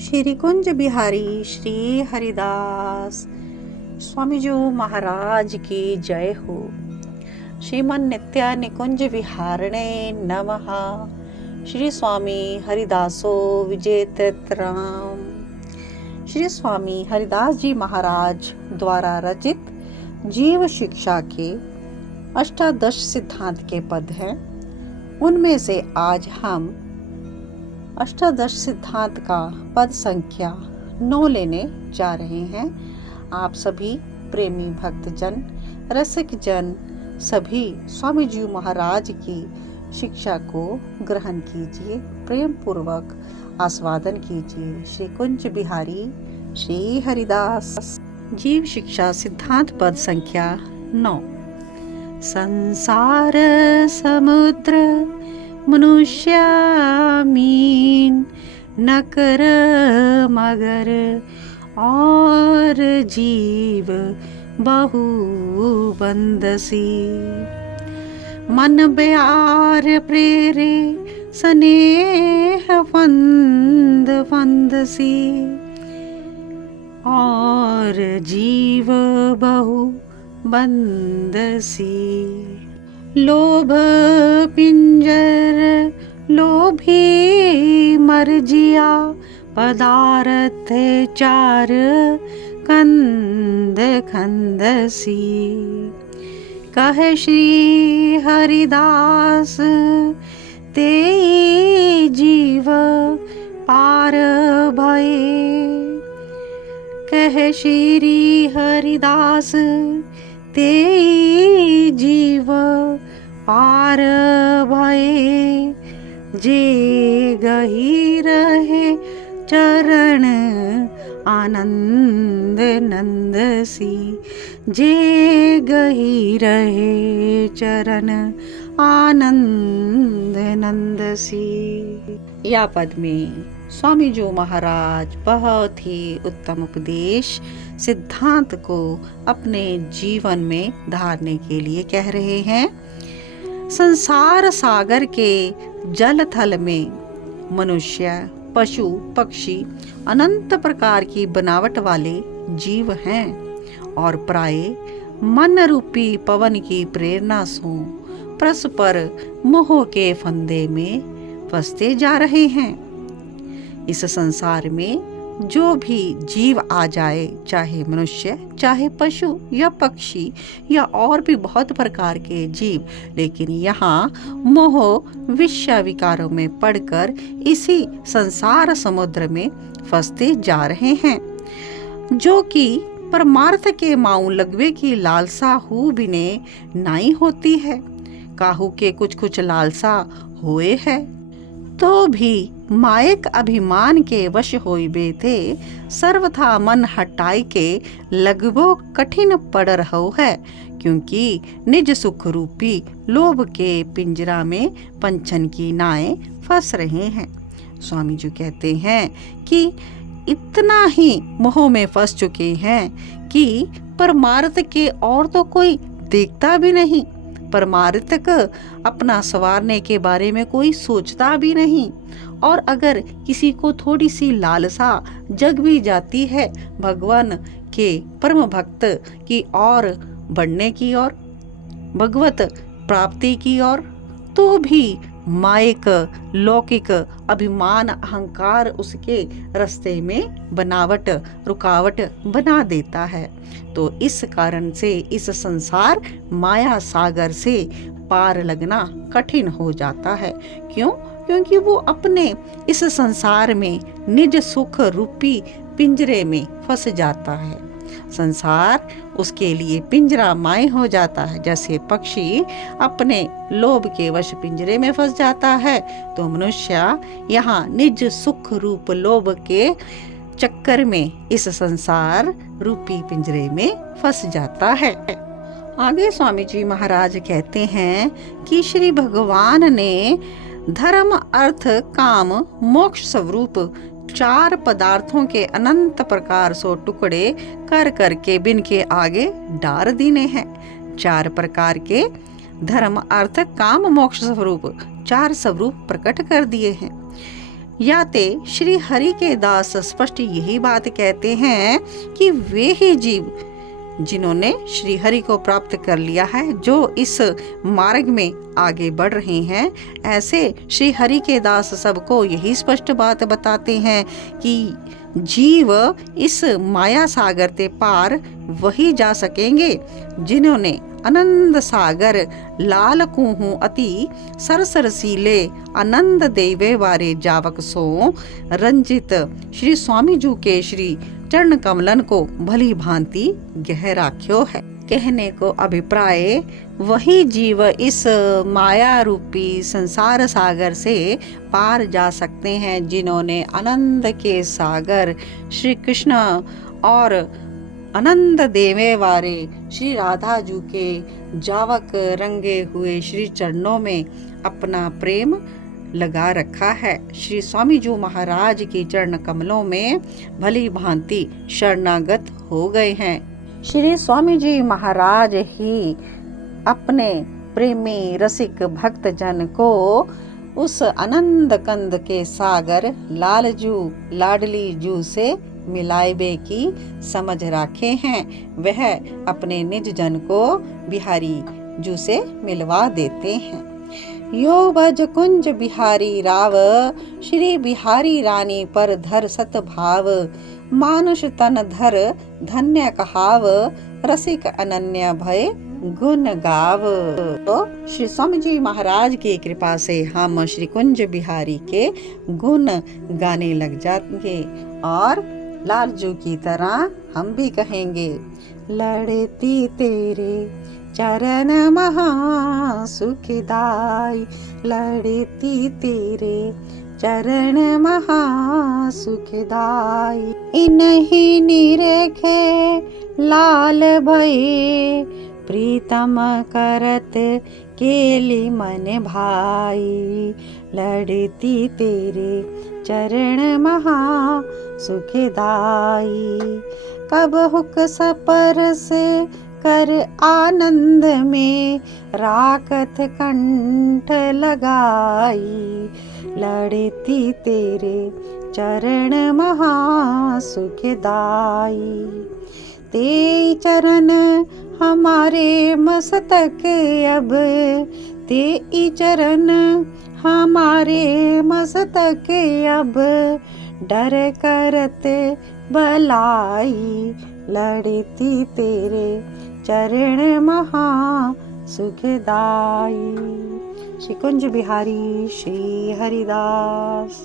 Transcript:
श्री कुंज बिहारी श्री हरिदास स्वामी जी महाराज की जय हो। श्रीमन नित्य निकुंज विहारणे नमः। श्री स्वामी हरिदासो विजय राम। श्री स्वामी हरिदास जी महाराज द्वारा रचित जीव शिक्षा के अष्टादश सिद्धांत के पद हैं। उनमें से आज हम अष्टादश सिद्धांत का पद संख्या 9 लेने जा रहे हैं। आप सभी प्रेमी भक्तजन, रसिक जन सभी स्वामी जी महाराज की शिक्षा को ग्रहण कीजिए, प्रेम पूर्वक आस्वादन कीजिए। श्री कुंज बिहारी श्री हरिदास। जीव शिक्षा सिद्धांत पद संख्या 9। संसार समुद्र मनुष्य मीन नकर मगर और जीव बहु बंदसी। मन ब्यार प्रेरे स्नेह फंद फंदसी और जीव बहु बंदसी। लोभ पिंजर लोभी मर जिया पदार्थ चार कंद खंदसी। कहे श्री हरिदास ते जीव पार भये। कहे श्री हरिदास ते जीव पार भये। जे गही रहे चरण आनंद नंदसी। जे गही रहे चरण आनंद नंदसी। या पद में स्वामी जी महाराज बहुत ही उत्तम उपदेश सिद्धांत को अपने जीवन में धारने के लिए कह रहे हैं। संसार सागर के जल थल में मनुष्य, पशु, पक्षी अनंत प्रकार की बनावट वाले जीव हैं और प्राय मन रूपी पवन की प्रेरणा से परस्पर मोह के फंदे में फंसते जा रहे हैं। इस संसार में जो भी जीव आ जाए, चाहे मनुष्य, चाहे पशु या पक्षी या और भी बहुत प्रकार के जीव, लेकिन यहाँ मोह विषय विकारों में पड़कर इसी संसार समुद्र में फंसते जा रहे हैं। जो कि परमार्थ के माऊ लगवे की लालसा हु बिने नाई होती है। काहू के कुछ लालसा होए है तो भी मायक अभिमान के वश होइबे थे। सर्वथा मन हटाई के लगबो कठिन पड़ रहो है, क्योंकि निज सुख रूपी लोभ के पिंजरा में पंछन की नाएं फंस रहे हैं। स्वामी जी कहते हैं कि इतना ही मोह में फंस चुके हैं कि परमार्थ के और तो कोई देखता भी नहीं। परमार्थ अपना संवारने के बारे में कोई सोचता भी नहीं। और अगर किसी को थोड़ी सी लालसा जग भी जाती है भगवान के परम भक्त की ओर बढ़ने की ओर, भगवत प्राप्ति की ओर, तो भी मायक लौकिक अभिमान अहंकार उसके रास्ते में बनावट रुकावट बना देता है। तो इस कारण से इस संसार माया सागर से पार लगना कठिन हो जाता है। क्यों? क्योंकि वो अपने इस संसार में निज सुख रूपी पिंजरे में फंस जाता है। संसार उसके लिए पिंजरा माय हो जाता है। जैसे पक्षी अपने लोभ के वश पिंजरे में फंस जाता है, तो मनुष्य यहाँ निज सुख रूप लोभ के चक्कर में इस संसार रूपी पिंजरे में फंस जाता है। आगे स्वामी जी महाराज कहते हैं कि श्री भगवान ने धर्म अर्थ काम मोक्ष स्वरूप 4 पदार्थों के अनंत प्रकार सो टुकड़े कर करके बिन के आगे डार दीने हैं। 4 प्रकार के धर्म अर्थ काम मोक्ष स्वरूप 4 स्वरूप प्रकट कर दिए हैं। याते श्री हरि के दास स्पष्ट यही बात कहते हैं कि वे ही जीव जिन्होंने श्री हरि को प्राप्त कर लिया है, जो इस मार्ग में आगे बढ़ रहे हैं, ऐसे श्री हरि के दास सबको यही स्पष्ट बात बताते हैं कि जीव इस माया सागर ते पार वही जा सकेंगे जिन्होंने आनंद सागर लाल कुहू अति सरसरसीले आनंद देवे वारे जावक सो रंजित श्री स्वामी जू के श्री चरण कमलन को भली भांति गह राख्यो है। कहने को अभिप्राय, वही जीव इस माया रूपी संसार सागर से पार जा सकते हैं जिन्होंने आनंद के सागर श्री कृष्ण और आनंद देवे वारे श्री राधा जू के जावक रंगे हुए श्री चरणों में अपना प्रेम लगा रखा है। श्री स्वामी जू महाराज के चरण कमलों में भली भांति शरणागत हो गए हैं। श्री स्वामी जी महाराज ही अपने प्रेमी रसिक भक्त जन को उस आनंद कंद के सागर लालजू लाडली जू से मिलाइबे की समझ राखे हैं। वह अपने निज जन को बिहारी जू से मिलवा देते हैं। यो भज कुंज बिहारी राव, श्री बिहारी रानी पर धर सत भाव, मानुष तन धर धन्य कहाव, रसिक अनन्य भय गुण गाव। तो श्री स्वामी जी महाराज की कृपा से हम श्री कुंज बिहारी के गुण गाने लग जाएंगे और लालजू की तरह हम भी कहेंगे, लड़ती तेरे चरण महा सुखदाई, लड़ती तेरे चरण महा सुखदाई, इन्हीं निरखे लाल भये, प्रीतम करत केली मन भाई, लड़ती तेरे चरण महा सुखदाई, कब हुक सपर से कर आनंद में राकत कंठ लगाई, लड़ती तेरे चरण महा सुखदाई, ते चरण हमारे मस्तक अब, ते चरण हमारे मस्तक अब, डर करत बलाई, लड़ती तेरे चरण महा सुखदाई। श्री कुंज बिहारी श्री हरिदास।